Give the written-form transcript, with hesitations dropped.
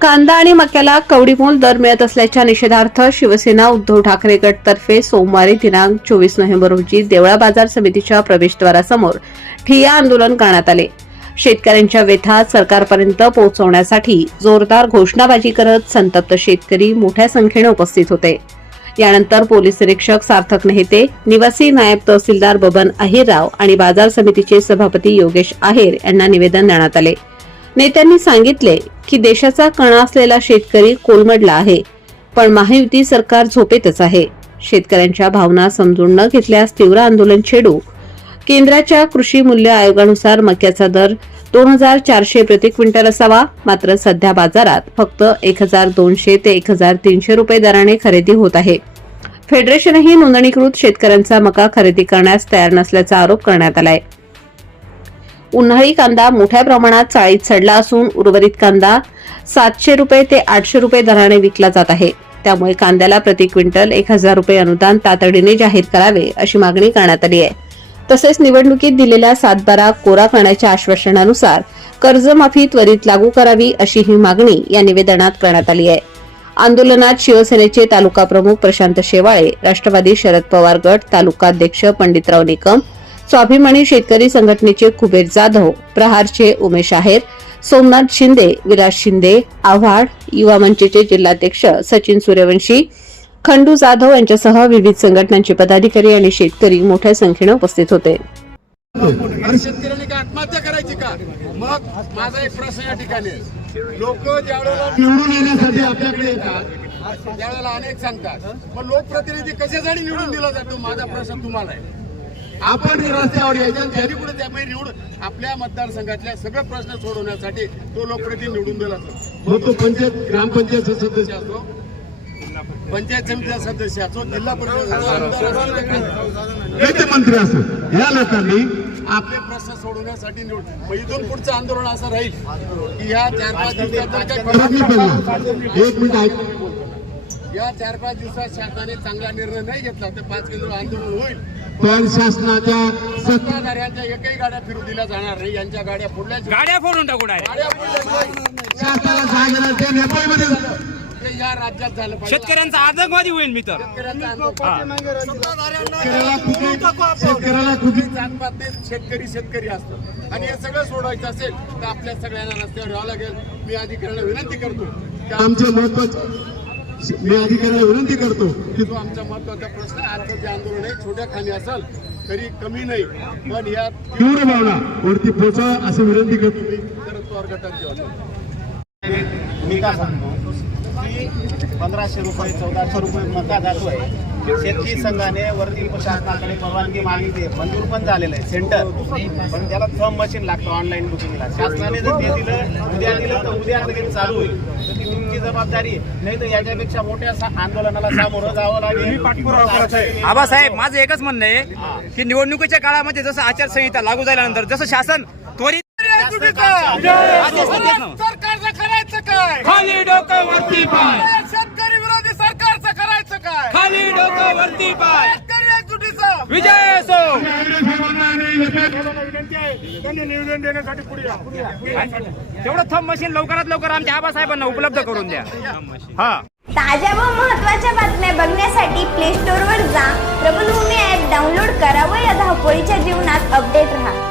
कांदा आणि मक्याला कवडीमोल दर मिळत असल्याच्या निषेधार्थ शिवसेना उद्धव ठाकरे गटतर्फे सोमवारी दिनांक 24 नोव्हेंबर रोजी देवळा बाजार समितीच्या प्रवेशद्वारासमोर ठिय्या आंदोलन करण्यात आले। शेतकऱ्यांच्या व्यथा सरकारपर्यंत पोहोचवण्यासाठी जोरदार घोषणाबाजी करत संतप्त शेतकरी मोठ्या संख्येने उपस्थित होते। यानंतर पोलीस निरीक्षक सार्थक नेहते, निवासी नायब तहसीलदार बबन अहिरराव आणि बाजार समितीचे सभापती योगेश आहेर यांना निवेदन देण्यात आले। नेत्यांनी सांगितले की देशाचा कणा असलेला शेतकरी कोलमडला आहे, पण महायुती सरकार झोपेतच आहे। शेतकऱ्यांच्या भावना समजून न घेतल्यास तीव्र आंदोलन छेडू। केंद्राच्या कृषी मूल्य आयोगानुसार मक्याचा दर 2400 प्रति क्विंटल असावा, मात्र सध्या बाजारात फक्त 1200 ते 1300 रुपये दराने खरेदी होत आहे। फेडरेशनही नोंदणीकृत शेतकऱ्यांचा मका खरेदी करण्यास तयार नसल्याचा आरोप करण्यात आलाय। उन्हाळी कांदा मोठ्या प्रमाणात चाळीत सडला असून उर्वरित कांदा 700 रुपये ते 800 रुपये दराने विकला जात आहे। त्यामुळे कांद्याला प्रति क्विंटल 1000 रुपये अनुदान तातडीने जाहीर करावे अशी मागणी करण्यात आली आहे। तसेच निवडणुकीत दिलेल्या 7/12 कोरा करण्याच्या आश्वासनानुसार कर्जमाफी त्वरित लागू करावी अशी ही मागणी या निवेदनात करण्यात आली आहे। आंदोलनात शिवसेनेचे तालुका प्रमुख प्रशांत शेवाळे, राष्ट्रवादी शरद पवार गट तालुकाध्यक्ष पंडितराव निकम, स्वाभिमानी शेतकरी संघटनेचे कुबेर जाधव, प्रहारचे उमेश आहेर, सोमनाथ शिंदे, विलास शिंदे, आव्हाड, युवा मंचचे जिल्हाध्यक्ष सचिन सूर्यवंशी, खंडू जाधव यांच्यासह विविध संघटनांचे पदाधिकारी आणि शेतकरी मोठ्या संख्येने उपस्थित होते। शेतकऱ्यांनी काय आत्महत्या करायची का? मग माझा एक प्रश्न या ठिकाणी, लोक ज्यावेळेला निवडून येण्यासाठी आपल्याकडे येतात त्यावेळेला अनेक सांगतात, पण लोकप्रतिनिधी कशासाठी निवडून दिला जातो? माझा प्रश्न तुम्हाला आहे, आपण रस्त्यावर यायचं त्यांनी कुठे त्यामुळे निवडून आपल्या मतदारसंघातल्या सगळे प्रश्न सोडवण्यासाठी तो लोकप्रतिनिधी निवडून दिला जातो। मग तो पंचायत ग्रामपंचायत सदस्य असतो, पंचायत समितीचा सदस्य असो, जिल्हा परिषद मंत्री असो, या लोकांनी आपले प्रश्न सोडवण्यासाठी निवड। इथून पुढचं आंदोलन असं राहील की या 4-5 दिवसात या 4-5 दिवसात शासनाने चांगला निर्णय नाही घेतला तर 5 किलो आंदोलन होईल। पण शासनाच्या सत्ताधाऱ्यांच्या एकही गाड्या फिरू दिल्या जाणार नाही। यांच्या गाड्या फोडल्या, गाड्या फोडून टाकू शासनाला सांगणार ते नेपाळमध्ये या राज्यात झालं पाहिजे। शेतकऱ्यांचा आतंकवादी होईल मी तर शेतकरी असतो आणि हे सगळं सोडवायचं असेल तर आपल्या सगळ्यांना रस्त्यावर यावं लागेल। मी अधिकाऱ्यांना विनंती करतो की तो आमचा महत्वाचा प्रश्न आजचं जे आंदोलन आहे छोट्या खाणी असेल तरी कमी नाही, पण या तीव्र भावना वरती पोहोचा अशी विनंती करतो मी शरद पवार गटात। मी काय सांगतो की 1500 रुपये 1400 रुपये मका जातो आहे। शेतकरी संघाने वरती प्रशासनाकडे परवानगी मागितली, मंजूर पण झालेलं आहे सेंटर, पण त्याला थंब मशीन लागतं ऑनलाईन बुकिंगला। शासनाने जर ते दिलं, उद्या दिलं तर उद्या लगेच चालू होईल, तर ती तुमची जबाबदारी नाही तर याच्यापेक्षा मोठ्या आंदोलनाला सामोरं जावं लागेल। आबासाहेब, माझं एकच म्हणणं आहे की निवडणुकीच्या काळामध्ये जसं आचारसंहिता लागू झाल्यानंतर जसं शासन त्वरित सरकारचं करायचं काय? खाली डोकं वरती पाय, शेतकरी विरोधी सरकारचं करायचं काय? खाली डोकं वरती पाय, शेतकरी एकजुटीचा विजय असो। त्यांनी निवेदन देण्यासाठी पुढे या। तेवढं थंब मशीन लवकरात लवकर आमच्या आबासाहेबांना उपलब्ध करून द्या। हा, ताज्या व महत्त्वाच्या बातम्या बघण्यासाठी प्ले स्टोअरवर जा, प्रबलभूमी ॲप डाउनलोड करा व या धावपळीच्या जीवनात अपडेट रहा।